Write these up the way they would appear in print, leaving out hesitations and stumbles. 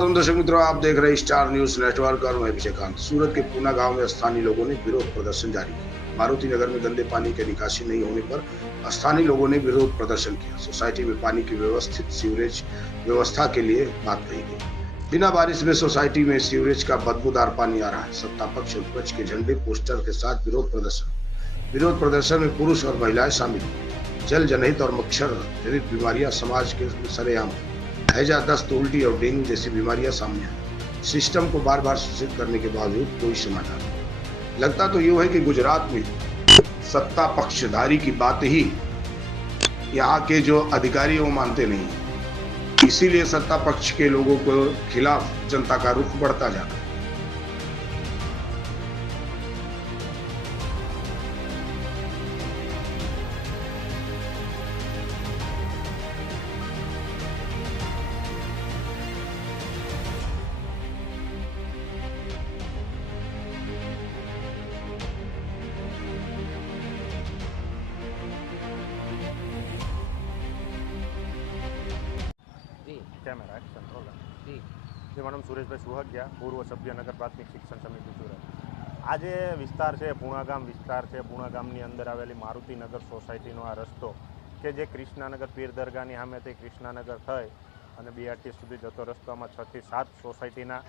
मातरम दर्शक मित्रों, आप देख रहे हैं स्टार न्यूज नेटवर्क और मैं विजयकांत। सूरत के पूना गांव में स्थानीय लोगों ने विरोध प्रदर्शन जारी किया। मारुति नगर में गंदे पानी की निकासी नहीं होने पर स्थानीय लोगों ने विरोध प्रदर्शन किया। सोसाइटी में पानी की व्यवस्थित सीवरेज व्यवस्था के लिए बात कही गई। बिना बारिश में सोसाइटी में सीवरेज का बदबूदार पानी आ रहा है। सत्ता पक्ष और विपक्ष के झंडे पोस्टर के साथ विरोध प्रदर्शन में पुरुष और महिलाएं शामिल हुए। जल जनहित और मच्छर जनित बीमारियां समाज के सरेआम, हैजा, दस्त, उल्टी और डेंगू जैसी बीमारियां सामने आई। सिस्टम को बार बार सूचित करने के बावजूद कोई समाधान नहीं। लगता तो यूं है कि गुजरात में सत्ता पक्षधारी की बात ही यहाँ के जो अधिकारी वो मानते नहीं, इसीलिए सत्ता पक्ष के लोगों को खिलाफ जनता का रुख बढ़ता जाता है। कैमरा एक्शन रोलर जी मैडम सुरेशभाई सुहगिया, पूर्व सभ्य नगर प्राथमिक शिक्षण समिति सूरत। आज विस्तार है पूणागाम विस्तार है। पूणागामनी अंदर आवेली मारुति नगर सोसायटीनो आ रस्तो के जे कृष्णानगर पीर दरगाहनी सामेथी कृष्णानगर थई अने BRTS सुधी जतो रस्तो आमां 6 થી 7 सोसायटीना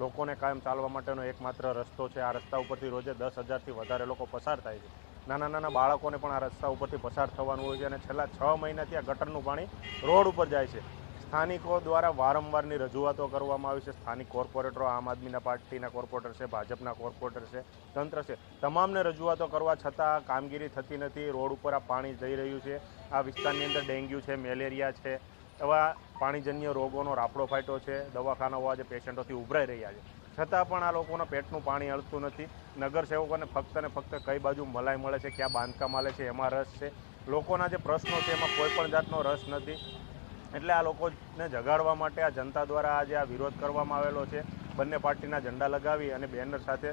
लोकोने कायम चालवा माटेनो एकमात्र रस्तो छे। आ रस्ता उपरथी रोजे 10,000 થી વધારે લોકો पसार थाय छे। नाना नाना बाळकोने पण आ रस्ता उपरथी पसार थवानुं होय छे अने छेल्ला 6 મહિનાથી आ गटरनुं पाणी रोड उपर जाय छे। स्थानिको द्वारा वारंवारनी रजूआतो करवामां आवी छे। स्थानिक कोर्पोरेटरो, आम आदमीना पार्टीना कोर्पोरेटर छे, भाजपना कोर्पोरेटर छे, तंत्र छे, तमामने रजूआतो करवा छतां कामगीरी थती नथी। रोड उपर आ पाणी जई रह्युं छे। आ विस्तारनी अंदर डेंग्यू छे, मेलेरिया छे, एवा पाणीजन्य रोगोनो राफड़ो फाट्यो छे। दवाखानाओ आज पेशेंटोथी उभराई रह्या छे, छतां पण आ लोकोना पेटनुं पाणी हलતું નથી। नगरसेवकोने फक्त ने फक्त कई बाजू मलाઈ મળે છે, ક્યાં બાંધકામ આલે છે એમાં રસ છે। લોકોના જે પ્રશ્નો છે એમાં કોઈ પણ જાતનો રસ નથી। એટલે આ લોકોને જગાડવા માટે આ જનતા દ્વારા આજે આ વિરોધ કરવામાં આવેલો છે। બંને પાર્ટીના ઝંડા લગાવી અને બેનર સાથે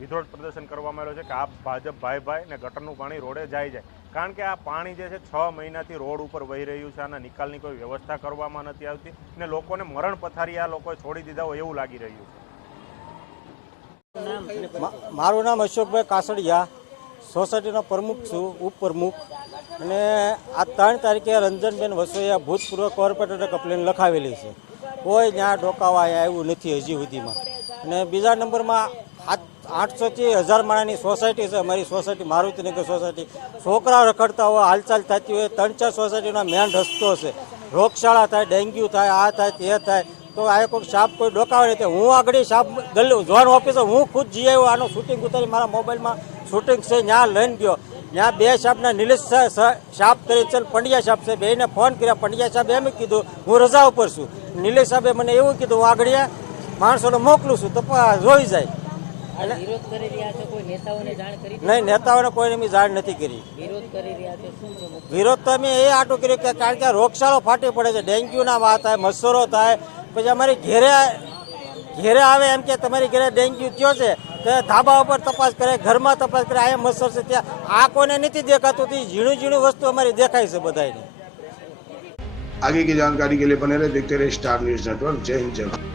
વિરોધ પ્રદર્શન કરવામાં આવેલો છે કે આ ભાજપ ભાઈ ભાઈ ને ગટરનું પાણી રોડે જાય કારણ કે આ પાણી જે છે 6 મહિનાથી રોડ ઉપર વહી રહ્યું છે। આના નિકાલની કોઈ વ્યવસ્થા કરવામાં નથી આવતી ને લોકોને મરણ પથારી આ લોકોએ છોડી દીધા હોય એવું લાગી રહ્યું છે। મારું નામ અશોકભાઈ કાસડિયા, સોસાયટીનો પ્રમુખ છું, ઉપપ્રમુખ। અને આ 3 તારીખે રંજનબેન વસોયા ભૂતપૂર્વ કોર્પોરેટરે કમ્પ્લેન લખાવેલી છે। કોઈ ત્યાં ડોકાવા આવ્યું નથી હજી સુધીમાં। અને બીજા નંબરમાં 800 થી 1000 માણાની સોસાયટી છે અમારી સોસાયટી, મારુતિનગર સોસાયટી। છોકરા રખડતા હોય, હાલચાલ થતી હોય, 3-4 સોસાયટીનો મેન રસ્તો છે। રોગશાળા થાય, ડેન્ગ્યુ થાય, આ થાય તે થાય, તો આ કોઈ સાપ કોઈ ડોકાવે નથી। હું આગળ સાપ ઝોન ઓફિસર હું ખુદ જઈ આવ્યો। આનું શૂટિંગ ઉતારી મારા મોબાઈલમાં શૂટિંગ છે, ત્યાં લઈને ગયો। ત્યાં 2 સાહેબના નિલેશ સાહેબ કરી ચલ પંડ્યા સાહેબ છે, બેને ફોન કર્યા। પંડ્યા સાહેબ એમ કીધું હું રજા ઉપર છું। નિલેશ સાહેબે મને એવું કીધું હું આગળ માણસોને મોકલું છું તો જોઈ જાય। વિરોધ કરી રહ્યા છે, કોઈ નેતાઓને જાણ કરી? નહીં, નેતાઓને કોઈને અમે જાણ નથી કરી। વિરોધ કરી રહ્યા છે, શું પ્રમુખ? વિરોધ તો અમે એ આટું કર્યું કે કારણ કે રોગચાળો ફાટી પડે છે, ડેન્ગ્યુના વાત થાય, મચ્છરો થાય, પછી અમારી ઘેરે આવે એમ કે તમારી ઘરે ડેન્ગ્યુ થયો છે તો ધાબા ઉપર તપાસ કરે, ઘરમાં તપાસ કરે, આ મચ્છર છે ત્યાં આ કોઈને નથી દેખાતું। ઝીણું ઝીણું વસ્તુ અમારી દેખાય છે બધાને। आगे की जानकारी के लिए बने रहे, देखते रहे स्टार न्यूज नेटवर्क। जय हिंद, जय भारत।